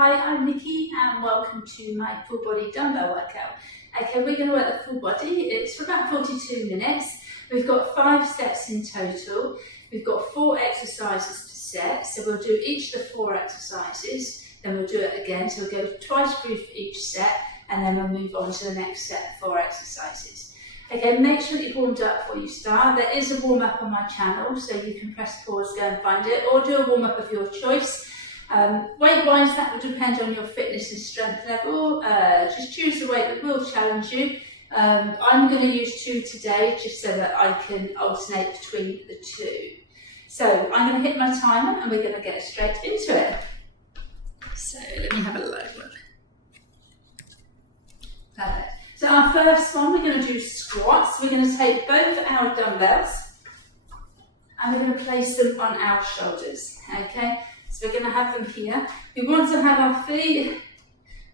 Hi, I'm Nikki and welcome to my full body dumbbell workout. Okay, we're going to work the full body. It's for about 42 minutes. We've got 5 sets in total. We've got 4 exercises to set. So we'll do each of the 4 exercises, then we'll do it again. So we'll go twice through for each set and then we'll move on to the next set of 4 exercises. Okay, make sure that you've warmed up before you start. There is a warm up on my channel, so you can press pause, go and find it, or do a warm up of your choice. Weight-wise, that will depend on your fitness and strength level. Just choose the weight that will challenge you. I'm going to use 2 today, just so that I can alternate between the 2. So I'm going to hit my timer and we're going to get straight into it. So let me have a look. Perfect. So our first one, we're going to do squats. We're going to take both our dumbbells and we're going to place them on our shoulders. Okay. So we're going to have them here. We want to have our feet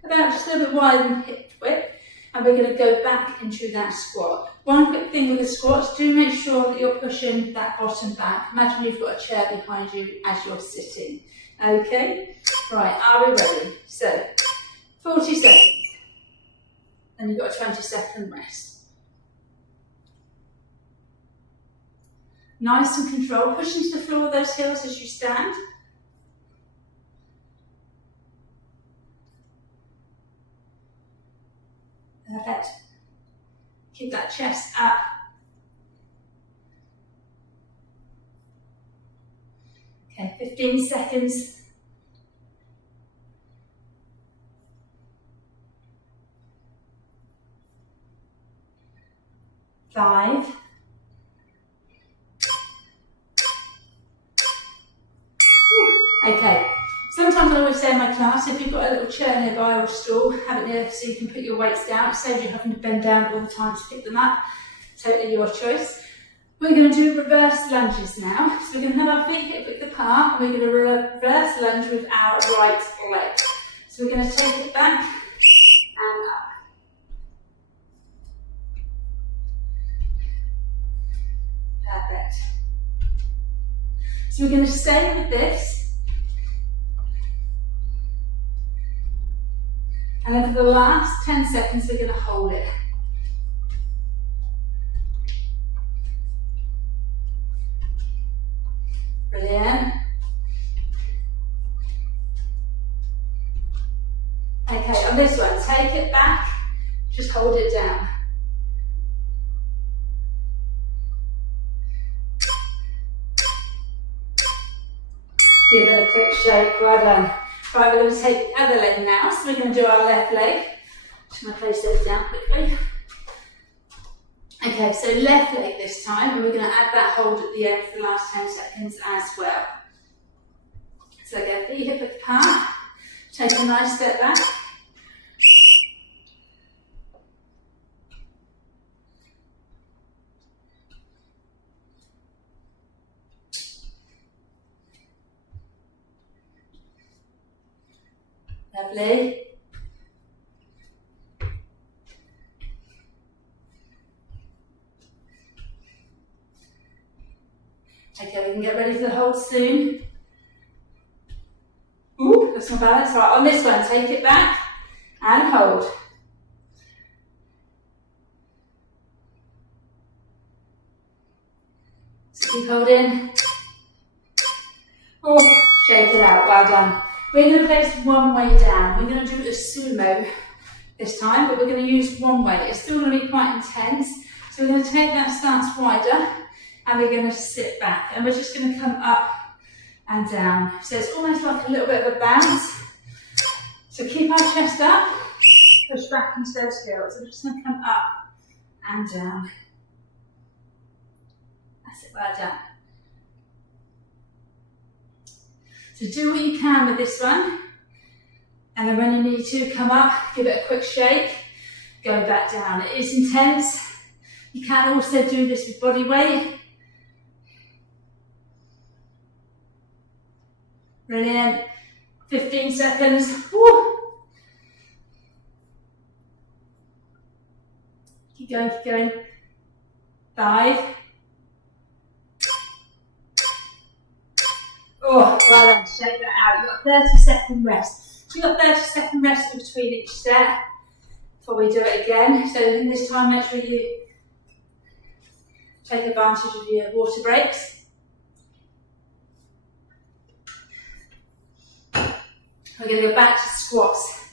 about just a little bit wider than hip width, and we're going to go back into that squat. One quick thing with the squats, do make sure that you're pushing that bottom back. Imagine you've got a chair behind you as you're sitting. Okay? Right, are we ready? So, 40 seconds. And you've got a 20-second rest. Nice and controlled. Push into the floor of those heels as you stand. Perfect. Keep that chest up. Okay, 15 seconds. Five. Okay. Sometimes I always say in my class, if you've got a little chair nearby or a stool, have it near so you can put your weights down. It saves you having to bend down all the time to pick them up. Totally your choice. We're going to do reverse lunges now. So we're going to have our feet hip width apart and we're going to reverse lunge with our right leg. So we're going to take it back and up. Perfect. So we're going to stay with this. And then for the last 10 seconds, we're going to hold it. Brilliant. Okay, on this one, take it back, just hold it down. Give it a quick shake, well done. Right, we're going to take the other leg now, so we're going to do our left leg. Just going to place those down quickly. Okay, so left leg this time, and we're going to add that hold at the end for the last 10 seconds as well. So again, feet hip width apart, take a nice step back. Lovely. Okay, we can get ready for the hold soon. Ooh, that's not balanced. Right, on this one, take it back and hold. So keep holding. Oh, shake it out, well done. We're going to place one way down. We're going to do a sumo this time, but we're going to use one way. It's still going to be quite intense. So we're going to take that stance wider and we're going to sit back. And we're just going to come up and down. So it's almost like a little bit of a bounce. So keep our chest up, push back into those heels. So we're just going to come up and down. That's it, well done. So do what you can with this one, and then when you need to come up, give it a quick shake, go back down. It is intense. You can also do this with body weight. Brilliant. 15 seconds. Woo. Keep going, keep going. 5. Oh, well done, shake that out. You've got a 30-second rest. So you've got 30-second rest in between each set before we do it again. So in this time, make sure you take advantage of your water breaks. We're going to go back to squats.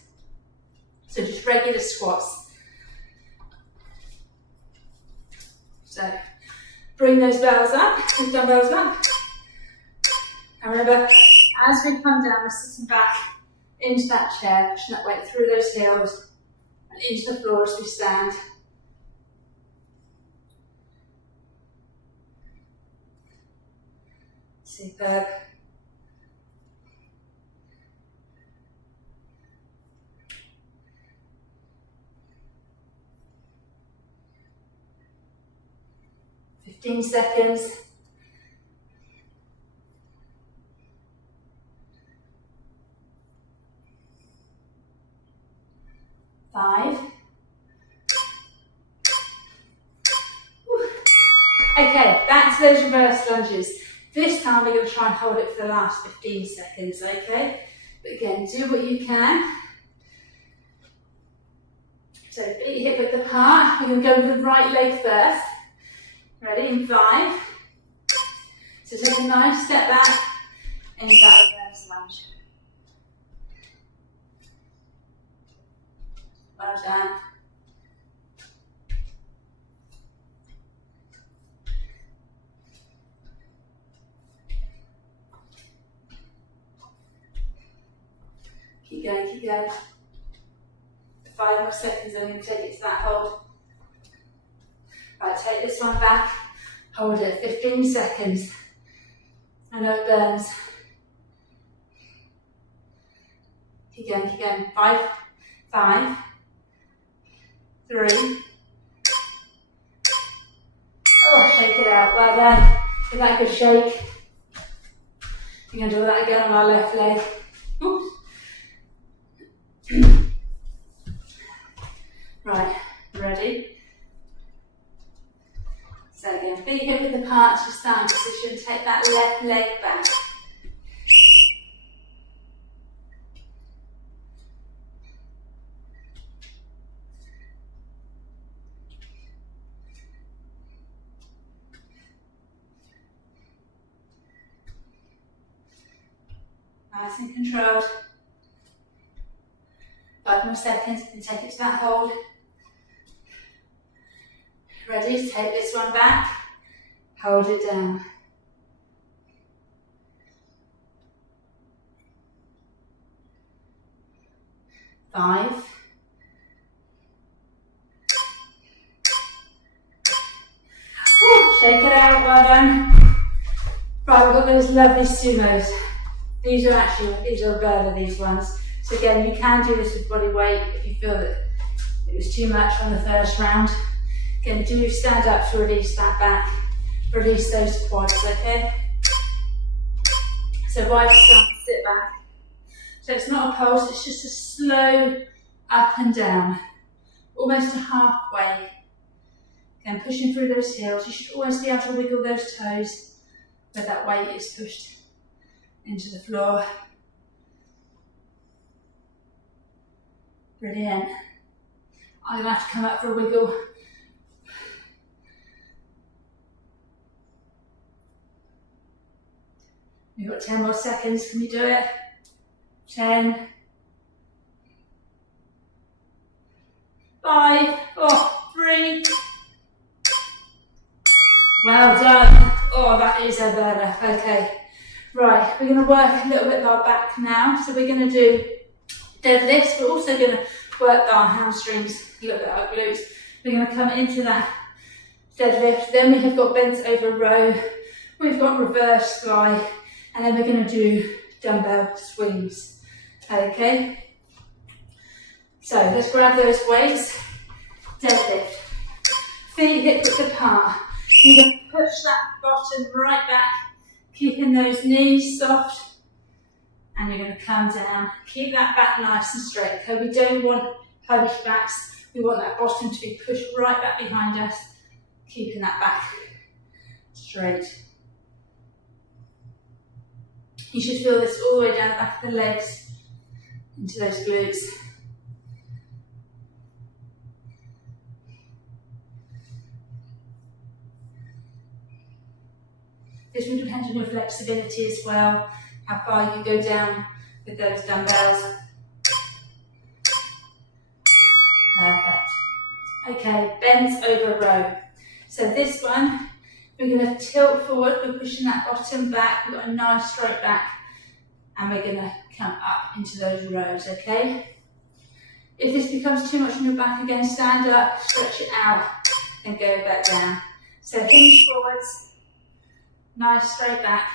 So just regular squats. So bring those bells up, those dumbbells up. And remember, as we come down, we're sitting back into that chair, pushing that weight through those heels and into the floor as we stand. Superb. Fifteen seconds. 5. Okay, back to those reverse lunges. This time we're going to try and hold it for the last 15 seconds, okay? But again, do what you can. So feet hip width apart. We're going to go with the right leg first. Ready? In 5. So take a nice step back into that reverse lunge. Well done. Keep going, keep going. 5 more seconds, I'm going to take it to that hold. Right, take this one back. Hold it, 15 seconds. I know it burns. Keep going, keep going. 5, 3. Oh, shake it out, well done. Give that a good shake. We're going to do that again on our left leg. Oops. Right, ready? So again, feet hip width apart to stand position, take that left leg back. Nice and controlled. 5 more seconds and take it to that hold. Ready to take this one back. Hold it down. 5. Ooh, shake it out, well done. Right, we've got those lovely sumos. These are a burner, these ones. So again, you can do this with body weight if you feel that it was too much on the first round. Again, do stand up to release that back, release those quads, okay? So while you start to sit back, so it's not a pulse, it's just a slow up and down, almost to halfway. Again, pushing through those heels, you should always be able to wiggle those toes where that weight is pushed into the floor. Brilliant. I'm going to have to come up for a wiggle. We've got 10 more seconds. Can you do it? 10. 5. 3. Well done. Oh, that is a burner. Okay. Right, we're going to work a little bit of our back now. So we're going to do deadlifts. We're also going to work our hamstrings, a little bit of our glutes. We're going to come into that deadlift. Then we have got bent over row. We've got reverse fly. And then we're going to do dumbbell swings. Okay? So let's grab those weights. Deadlift. Feet hip width apart. You're going to push that bottom right back, keeping those knees soft. And you're going to come down. Keep that back nice and straight. Okay? We don't want hunched backs. We want that bottom to be pushed right back behind us, keeping that back straight. You should feel this all the way down the back of the legs. into those glutes. This will depend on your flexibility as well, how far you go down with those dumbbells. Perfect. Okay, bends over row. So this one, we're going to tilt forward, we're pushing that bottom back, we've got a nice straight back, and we're going to come up into those rows, okay? If this becomes too much on your back again, stand up, stretch it out, and go back down. So hinge forwards, nice straight back,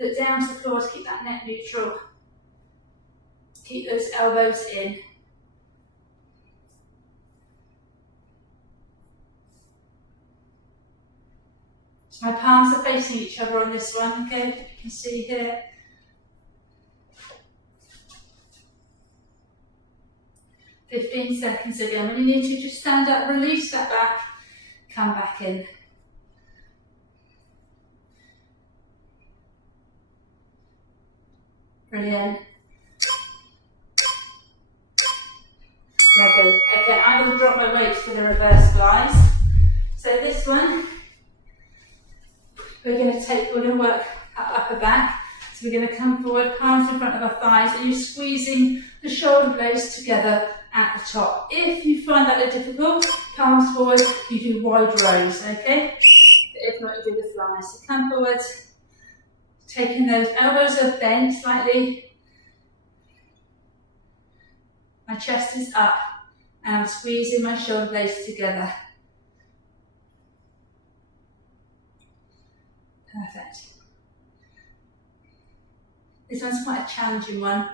look down to the floor to keep that neck neutral, keep those elbows in. So my palms are facing each other on this one, okay, if you can see here. "15 seconds again. When you need to, just stand up, release that back, come back in. Brilliant. Lovely. Okay, I'm going to drop my weights for the reverse glides. So this one, we're going to work our upper back. So we're going to come forward, palms in front of our thighs, and you're squeezing the shoulder blades together at the top. If you find that difficult, palms forward, you do wide rows, okay? But if not, you do the flies. So come forward, taking those elbows are bent slightly. My chest is up, and I'm squeezing my shoulder blades together. Perfect. This one's quite a challenging one.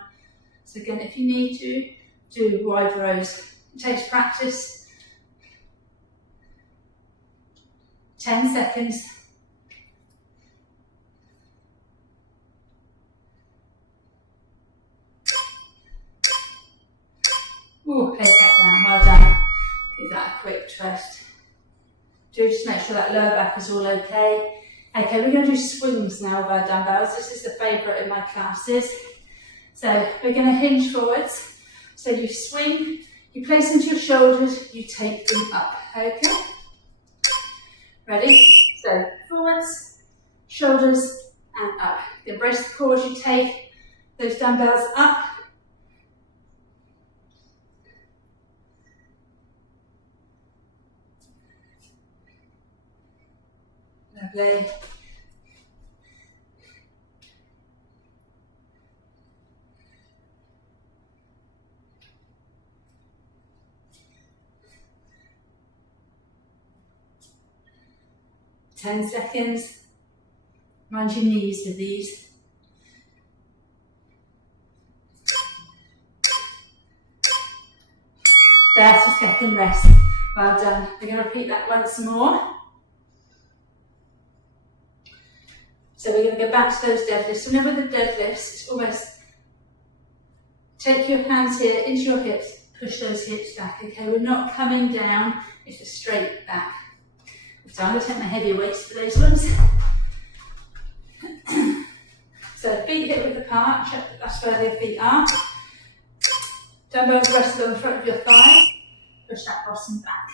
So again, if you need to, do wide rows. It takes practice. 10 seconds. Ooh, place that down, well done. Give that a quick twist. Do just make sure that lower back is all okay. Okay, we're going to do swings now with our dumbbells. This is the favourite in my classes. So we're going to hinge forwards. So you swing, you place them to your shoulders, you take them up, okay? Ready? So forwards, shoulders, and up. Embrace the core as you take those dumbbells up. Lovely. Ten seconds. Mind your knees with these. Second rest. Well done. We're going to repeat that once more. So we're going to go back to those deadlifts. So now with the deadlifts, it's almost take your hands here into your hips, push those hips back, okay? We're not coming down, it's just straight back. So I'm going to take my heavier weights for those ones. So feet hip width apart, that's where their feet are. Dumbbells rested on the front of your thighs, push that bottom back.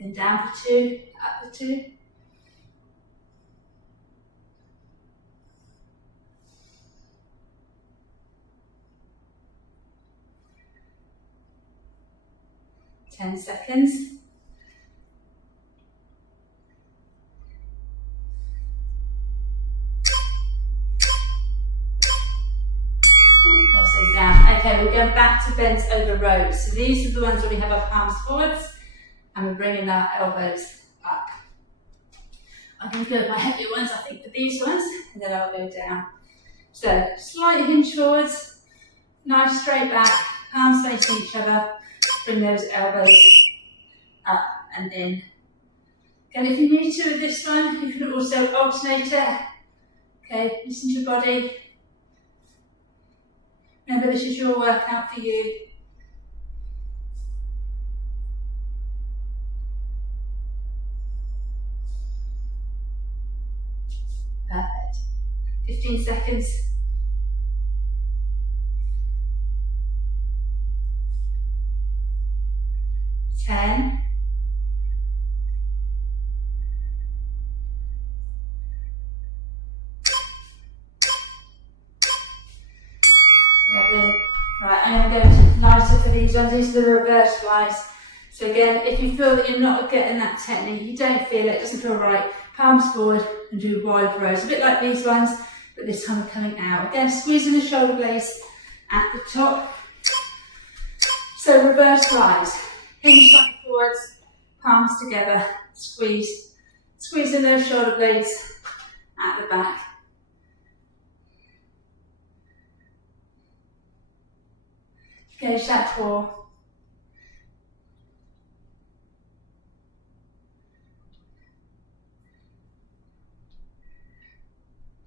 Then down for 2, up for 2. Ten seconds. Place those down. Okay, we're going back to bent over rows. So these are the ones where we have our palms forwards and we're bringing our elbows up. I'm going to go with my heavier ones, I think, for these ones, and then I'll go down. So slight hinge forwards, nice straight back, palms facing each other. Bring those elbows up and in. And if you need to with this one, you can also alternate it. Okay, listen to your body. Remember, this is your workout for you. Perfect. 15 seconds. 10. 11. Right, and I'm going to lighter for these ones. These are the reverse flies. So again, if you feel that you're not getting that technique, you don't feel it, doesn't feel right, palms forward and do wide rows. A bit like these ones, but this time we're coming out. Again, squeezing the shoulder blades at the top. So reverse flies. Hinge back forwards, palms together, squeeze. Squeezing those shoulder blades at the back. Engage that core.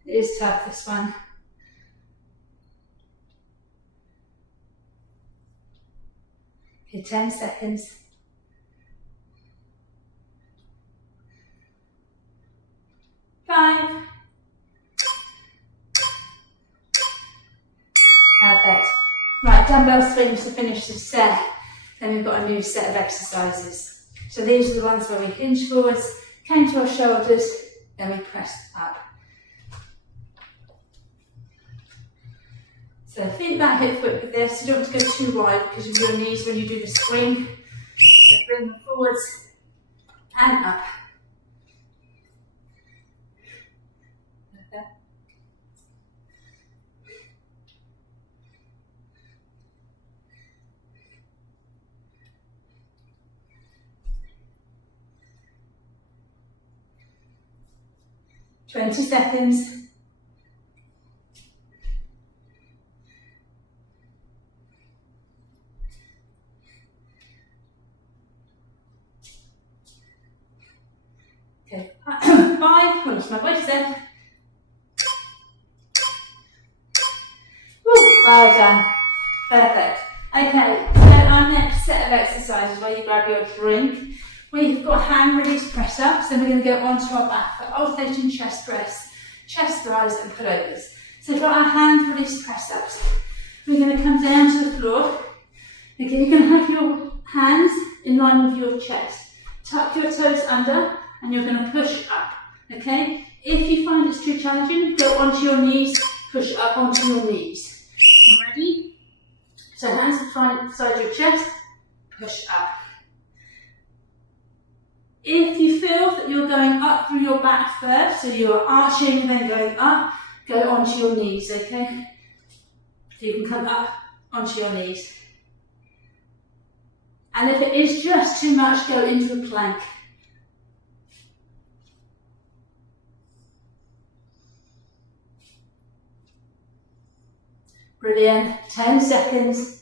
It is tough, this one. Okay, 10 seconds. 5. Perfect. Right, dumbbell swings to finish the set. Then we've got a new set of exercises. So these are the ones where we hinge forwards, came to our shoulders, then we press up. So feet back, hip width with this. You don't want to go too wide because of your knees when you do the swing. So bring them forwards and up. Okay. "20 seconds. Okay, 5, punch my voice in. Woo, well done. Perfect. Okay, so our next set of exercises where you grab your drink. We've got hand release press ups, then we're going to go onto our back for alternating chest press, chest thrusts and pullovers. So for our hand release press ups, we're going to come down to the floor. Okay, you're going to have your hands in line with your chest. Tuck your toes under and you're going to push up. Okay, if you find it's too challenging, go onto your knees, push up onto your knees. Ready? So hands inside your chest, push up. If you feel that you're going up through your back first, so you're arching and then going up, go onto your knees, okay? So you can come up onto your knees. And if it is just too much, go into a plank. Brilliant. 10 seconds.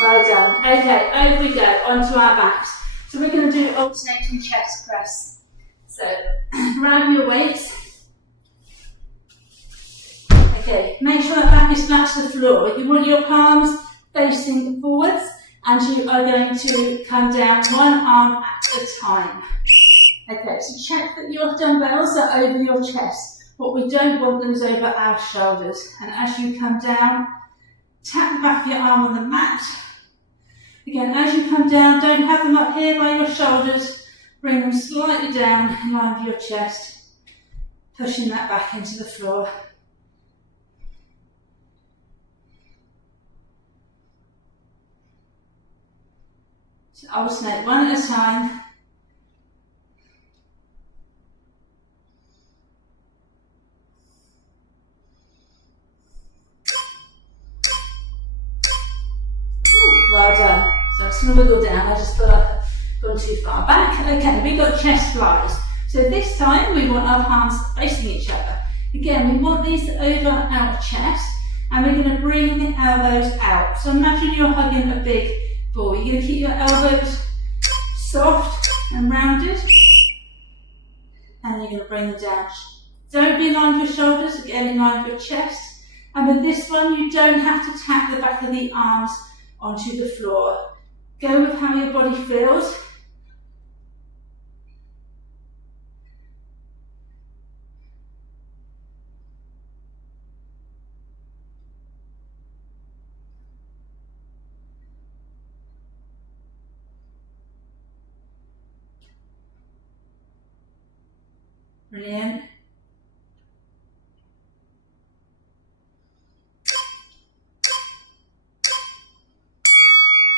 Well done. Okay, over we go, onto our backs. So we're going to do alternating chest press. So grab your weights. Okay, make sure that back is flat to the floor. You want your palms facing forwards and you are going to come down one arm at a time. Okay, so check that your dumbbells are over your chest. What we don't want them is over our shoulders. And as you come down, tap the back of your arm on the mat. Again, as you come down, don't have them up here by your shoulders. Bring them slightly down in line with your chest, pushing that back into the floor. So alternate one at a time. Well done. So I'm just going to wiggle down. I just feel like I've gone too far back. Okay, we've got chest flies. So this time we want our palms facing each other. Again, we want these over our chest and we're going to bring the elbows out. So imagine you're hugging a big ball. You're going to keep your elbows soft and rounded. you're going to bring them down. Don't be in line with your shoulders, again in line with your chest. And with this one, you don't have to tap the back of the arms onto the floor. Go with how your body feels. Brilliant.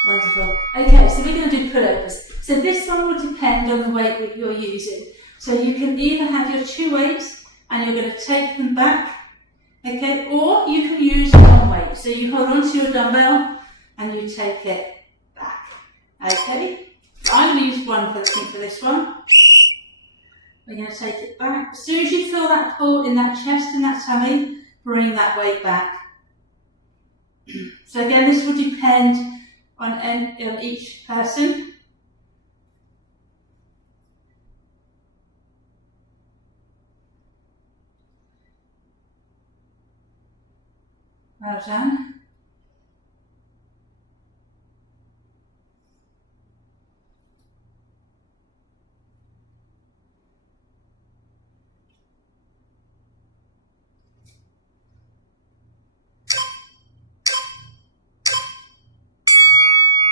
Wonderful. Okay, so we're going to do pullovers. So this one will depend on the weight that you're using. So you can either have your 2 weights and you're going to take them back, okay, or you can use 1 weight. So you hold onto your dumbbell and you take it back, okay. So I'm going to use 1 for this one. We're going to take it back. As soon as you feel that pull in that chest and that tummy, bring that weight back. So again, this will depend on each person. Well done.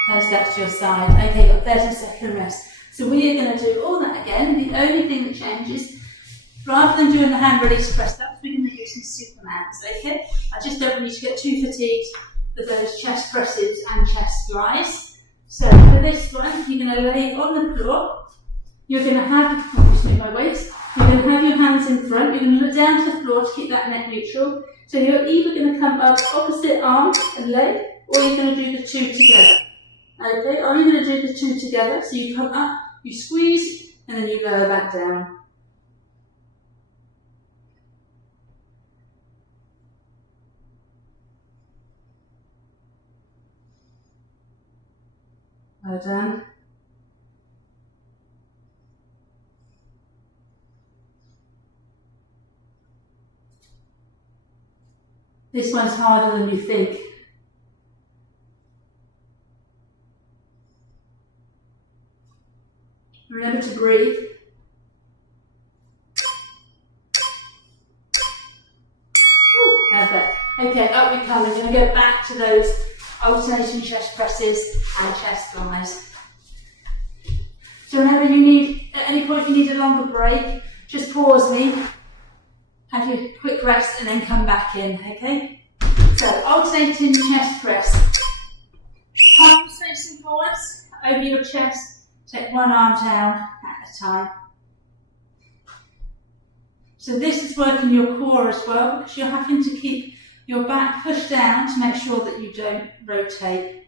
Close that to your side. Okay, got 30-second rest. So we are going to do all that again. The only thing that changes, rather than doing the hand release press ups, we're going to do some Supermans, okay? I just don't want you to get too fatigued with those chest presses and chest flies. So for this one, you're going to lay on the floor. You're going to have, I'm just doing my weights, you're going to have your hands in front. You're going to look down to the floor to keep that neck neutral. So you're either going to come up opposite arm and leg, or you're going to do the 2 together. Okay, I'm going to do the 2 together. So you come up, you squeeze, and then you lower back down. Well done. This one's harder than you think. Remember to breathe. Perfect. Okay, up we come. We're going to go back to those alternating chest presses and chest flies. So whenever you need, at any point you need a longer break, just pause me, have your quick rest and then come back in, okay? So alternating chest press. Palms facing forwards, over your chest. Take one arm down at a time. So this is working your core as well, because you're having to keep your back pushed down to make sure that you don't rotate.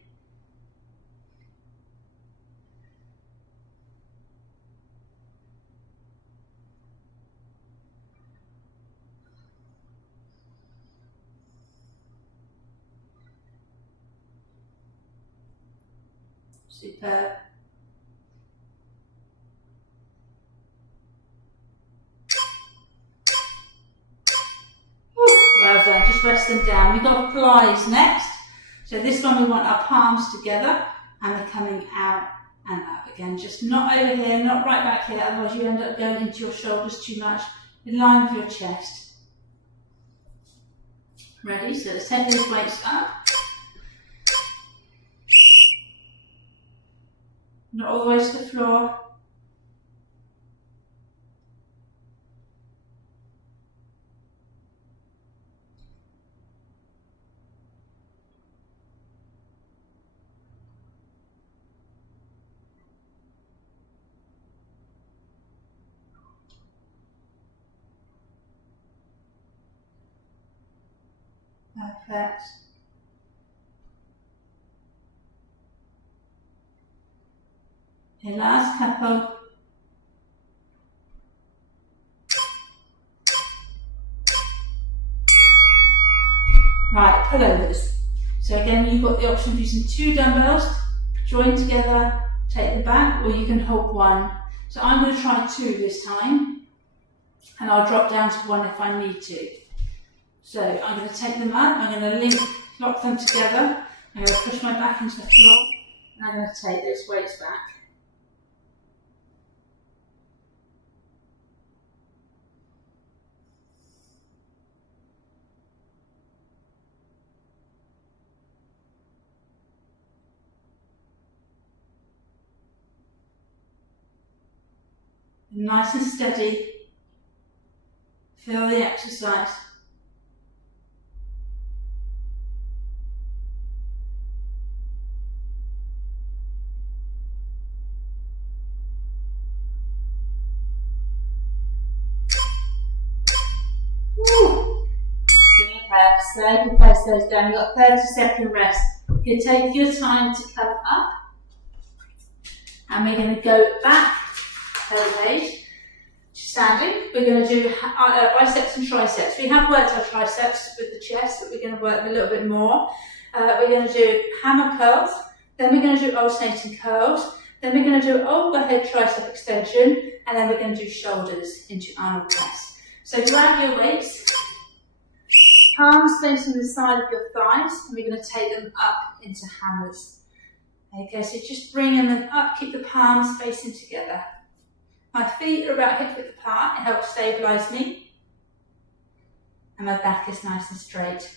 Superb. Well done, just rest them down. We've got flies next. So this one we want our palms together and they're coming out and up again. Just not over here, not right back here, otherwise you end up going into your shoulders too much. In line with your chest. Ready? So let's take these weights up. Not all the way to the floor. Perfect. Okay, last couple. Right, pullovers. So again, you've got the option of using 2 dumbbells, join together, take them back, or you can hold 1. So I'm going to try 2 this time. and I'll drop down to 1 if I need to. So I'm going to take them up, I'm going to lock them together, I'm going to push my back into the floor, and I'm going to take those weights back. Nice and steady. Feel the exercise. Woo. Slowly press those down. You've got 30-second rest. You can take your time to come up. And we're going to go back. Page. Standing, we're going to do biceps and triceps. We have worked our triceps with the chest, but we're going to work them a little bit more. We're going to do hammer curls, then we're going to do alternating curls, then we're going to do overhead tricep extension, and then we're going to do shoulders into Arnold press. So grab your weights, palms facing the side of your thighs, and we're going to take them up into hammers. Okay, so just bringing them up, keep the palms facing together. My feet are about hip width apart, it helps stabilise me. And my back is nice and straight.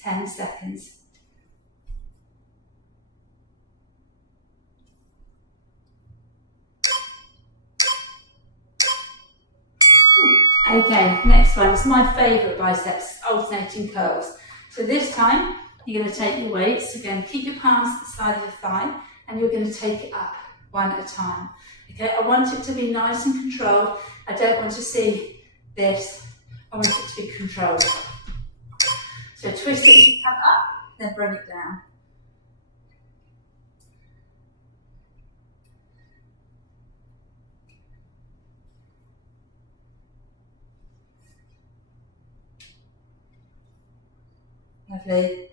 Ten seconds. Okay, next one. It's my favourite biceps, alternating curls. So this time, you're going to take your weights. Again, keep your palms to the side of your thigh, and you're going to take it up one at a time. Okay, I want it to be nice and controlled. I don't want to see this. I want it to be controlled. So twist it as you come up, then bring it down. Lovely.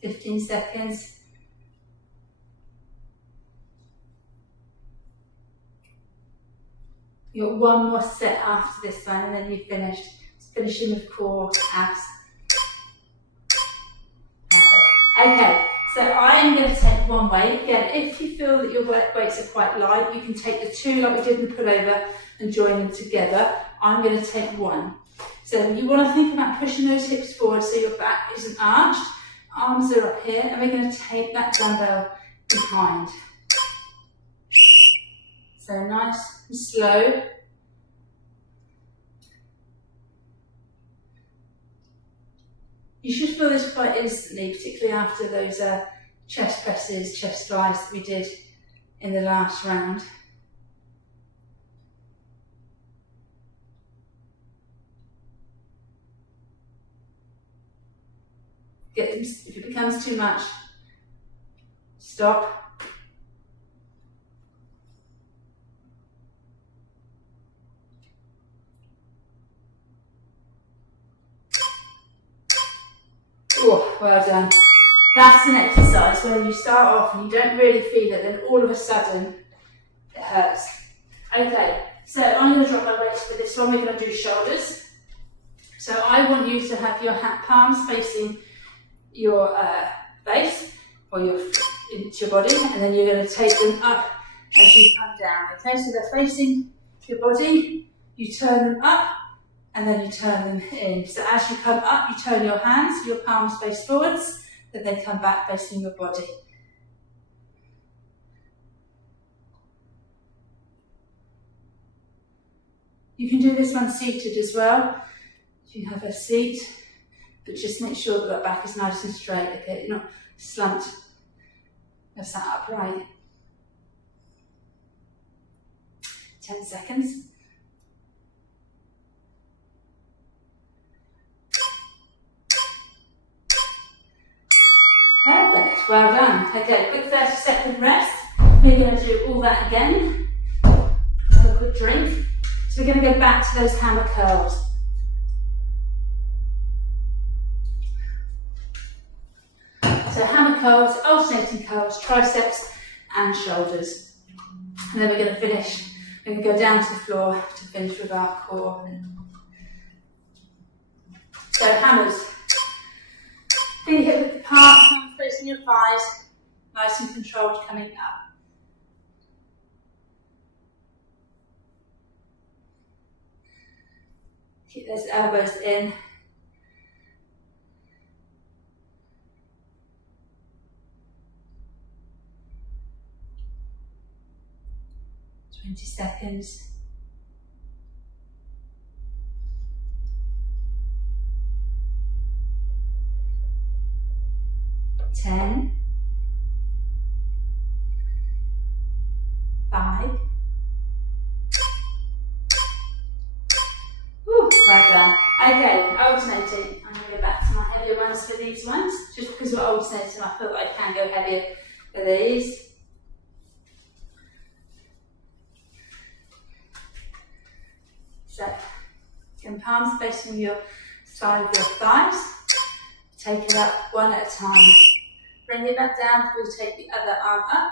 Fifteen seconds. You've got one more set after this one, and then you've finished. It's finishing with core, abs. Perfect. Okay. So I am going to take one weight. Again, if you feel that your weights are quite light, you can take the two like we did in the pullover and join them together. I'm going to take one. So you want to think about pushing those hips forward so your back isn't arched. Arms are up here, and we're going to take that dumbbell behind. So nice and slow. You should feel this quite instantly, particularly after those chest presses, chest flies that we did in the last round. If it becomes too much, stop. Oh, well done. That's an exercise where you start off and you don't really feel it, then all of a sudden it hurts. Okay, so I'm going to drop my weights for this one. We're going to do shoulders. So I want you to have your palms facing your base or into your body, and then you're going to take them up as you come down. Okay, so they're facing your body, you turn them up, and then you turn them in. So as you come up, you turn your hands, your palms face forwards, then they come back facing your body. You can do this one seated as well, if you have a seat, but just make sure that that back is nice and straight, okay? You're not slumped, you're sat upright. 10 seconds. Perfect, well done. Okay, Okay, quick 30-second rest. We're going to do all that again. Have a quick drink. So we're going to go back to those hammer curls. So hammer curls, alternating curls, triceps and shoulders. And then we're going to finish, we're going to go down to the floor to finish with our core. So hammers. Feet hip width apart, hands facing your thighs, nice and controlled coming up. Keep those elbows in. Seconds. 10, 5. Woo, well done. Okay, alternating. I'm going to go back to my heavier ones for these ones. Just because we're alternating, I feel like I can go heavier for these. So, again, palms facing your side of your thighs. Take it up one at a time. Bring it back down before you take the other arm up.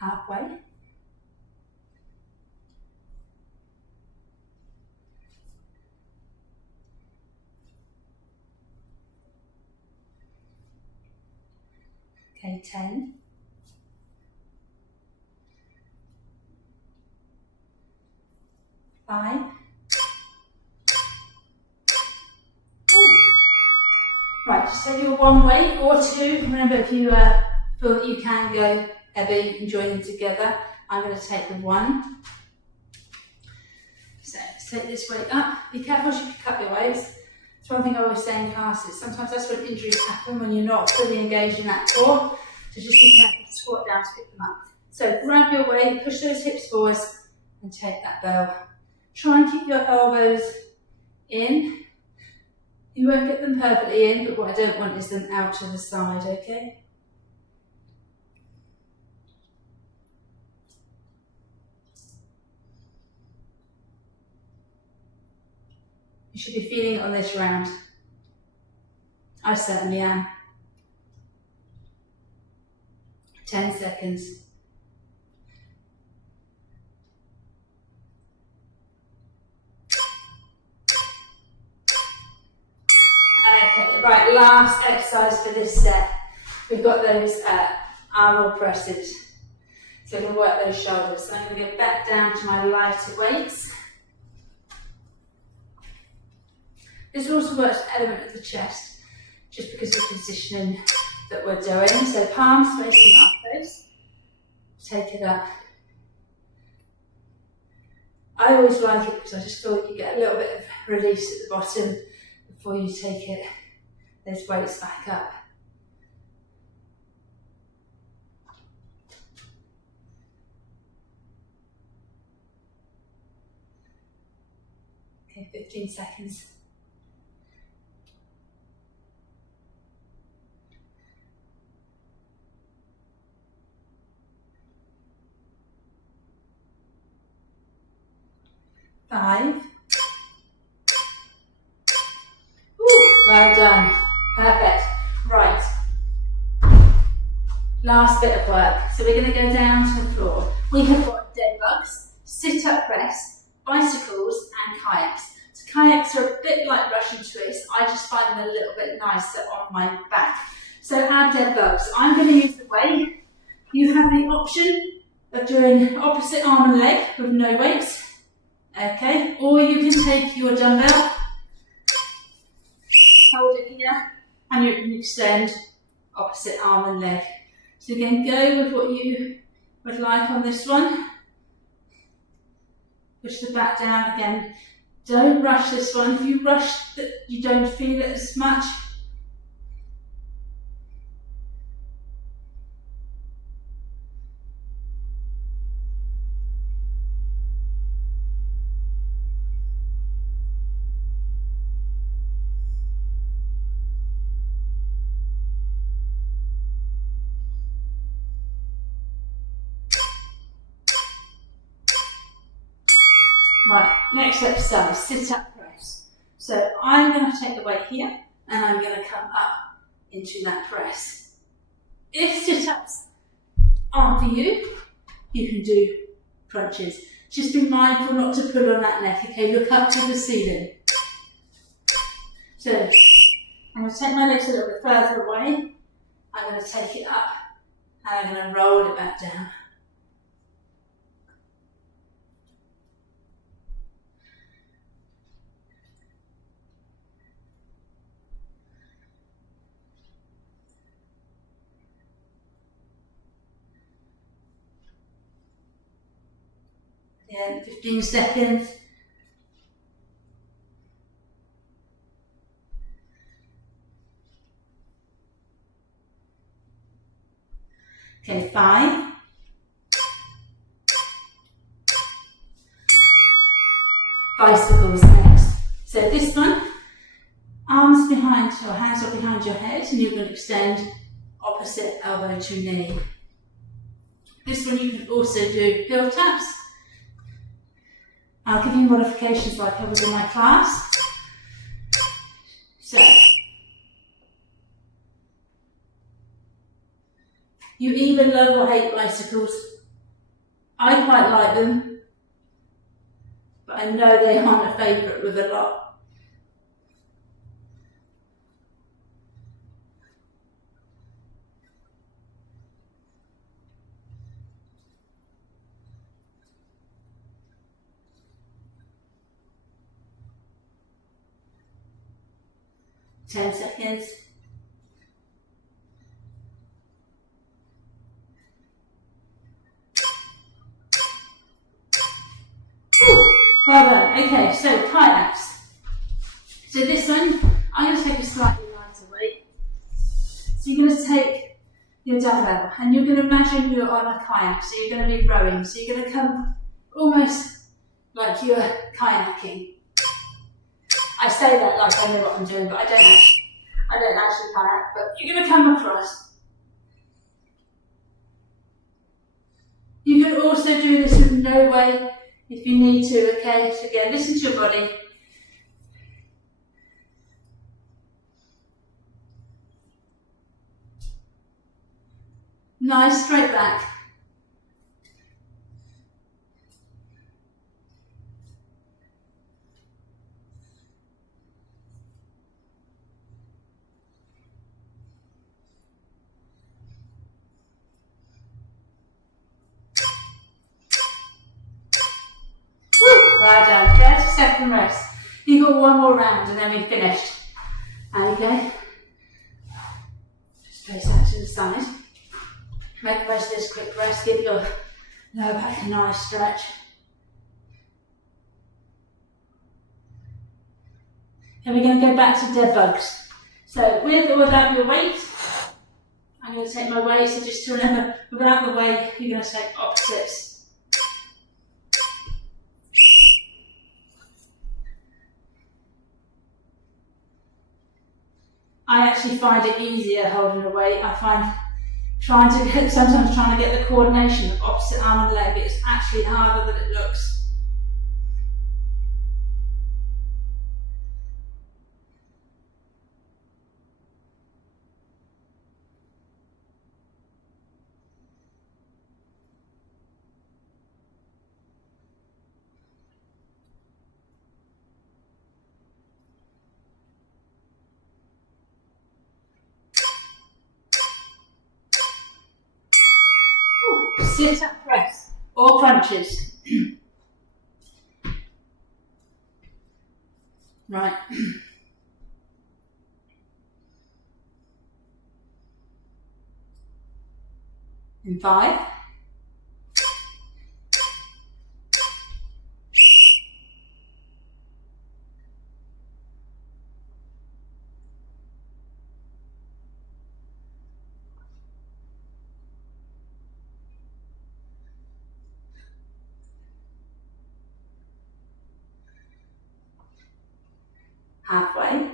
Halfway. Okay, 10. 5. Right, just take your one weight or two. Remember, if you feel that you can go heavy, you can join them together. I'm going to take the one. So take this weight up. Be careful as you pick up your weights. It's one thing I always say in classes. Sometimes that's when injuries happen, when you're not fully engaged in that core. So just be careful to squat down to pick them up. So grab your weight, push those hips forwards, and take that bell. Try and keep your elbows in. You won't get them perfectly in, but what I don't want is them out to the side, okay? You should be feeling it on this round. I certainly am. 10 seconds. Okay, right, last exercise for this set. We've got those arm roll presses. So we're going to work those shoulders. So I'm going to go back down to my lighter weights. This also works for element of the chest, just because of the positioning that we're doing. So palms facing upwards. Take it up. I always like it because I just feel like you get a little bit of release at the bottom before you take it, those weights back up. Okay, 15 seconds. Five. Ooh, well done. Perfect. Right. Last bit of work. So we're going to go down to the floor. We have got dead bugs, sit-up press, bicycles and kayaks. So kayaks are a bit like Russian twists. I just find them a little bit nicer on my back. So our dead bugs. I'm going to use the weight. You have the option of doing opposite arm and leg with no weights. Okay, or you can take your dumbbell, hold it here, and you can extend opposite arm and leg. So again, go with what you would like on this one. Push the back down again. Don't rush this one. If you rush, you don't feel it as much. Right, next exercise, sit-up press. So I'm going to take the weight here and I'm going to come up into that press. If sit-ups aren't for you, you can do crunches. Just be mindful not to pull on that neck, okay? Look up to the ceiling. So I'm going to take my legs a little bit further away. I'm going to take it up and I'm going to roll it back down. Yeah, 15 seconds. Okay, 5. Bicycles next. So this one, arms behind or hands up behind your head, and you're going to extend opposite elbow to knee. This one you can also do heel taps. I'll give you modifications like I was in my class. So, you either love or hate bicycles. I quite like them, but I know they aren't a favourite with a lot. Ten seconds. Well done. Okay, so kayaks. So this one, I'm going to take a slightly lighter weight. So you're going to take your dumbbell and you're going to imagine you're on a kayak. So you're going to be rowing. So you're going to come almost like you're kayaking. I say that like I know what I'm doing, but I don't actually kayak. But you're going to come across. You can also do this with no weight if you need to, okay? So again, listen to your body. Nice, straight back. Well done. 30-second rest. You've got one more round and then we've finished. There you go. Just place that to the side. Make the most of this quick rest. Give your lower back a nice stretch. And we're going to go back to dead bugs. So with or without your weight, I'm going to take my weight. So just to remember, without the weight, you're going to take opposites. I actually find it easier holding the weight. I find sometimes trying to get the coordination of opposite arm and leg, it's actually harder than it looks. Sit-up press or crunches. Right. In 5. Halfway.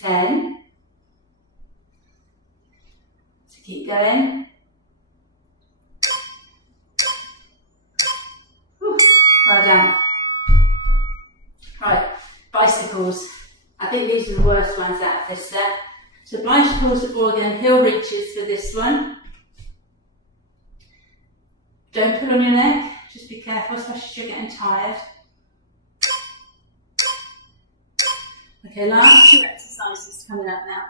10. So keep going. Whew, well done. Right, bicycles. I think these are the worst ones out of this set. So bicycles or again heel reaches for this one. Don't pull on your neck, just be careful, especially if you're getting tired. Okay, last 2 exercises coming up now.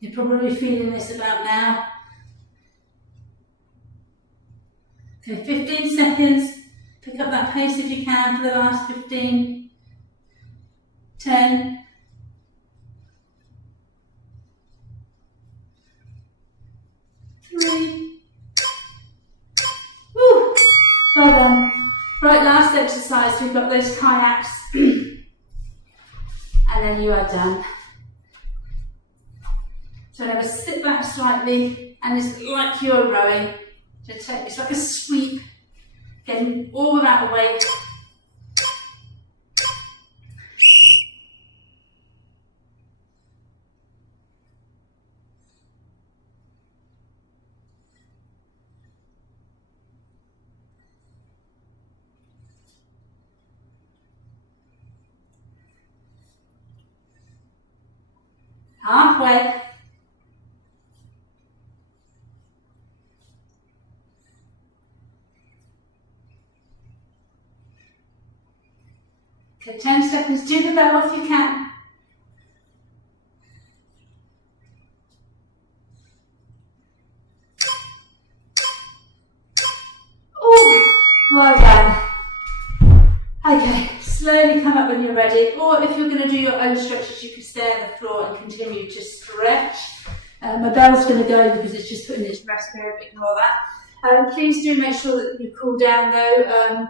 You're probably feeling this about now. Okay, 15 seconds. Pick up that pace if you can for the last 15. 10. 3. Woo! Well done. Right, last exercise. We've got those kayaks. And then you are done. So now sit back slightly, and it's like you're rowing. It's like a sweep, getting all of that weight. Halfway. Okay, 10 seconds, do the bell if you can. Oh, well done. Okay, slowly come up when you're ready, or if you're going to do your own stretches, you can stay on the floor and continue to stretch. My bell's going to go because it's just putting its rest period, but ignore that. Please do make sure that you cool down though.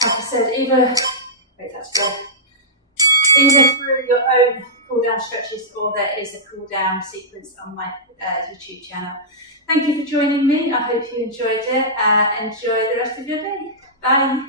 Like I said, either through your own cool down stretches, or there is a cool down sequence on my YouTube channel. Thank you for joining me. I hope you enjoyed it. Enjoy the rest of your day. Bye.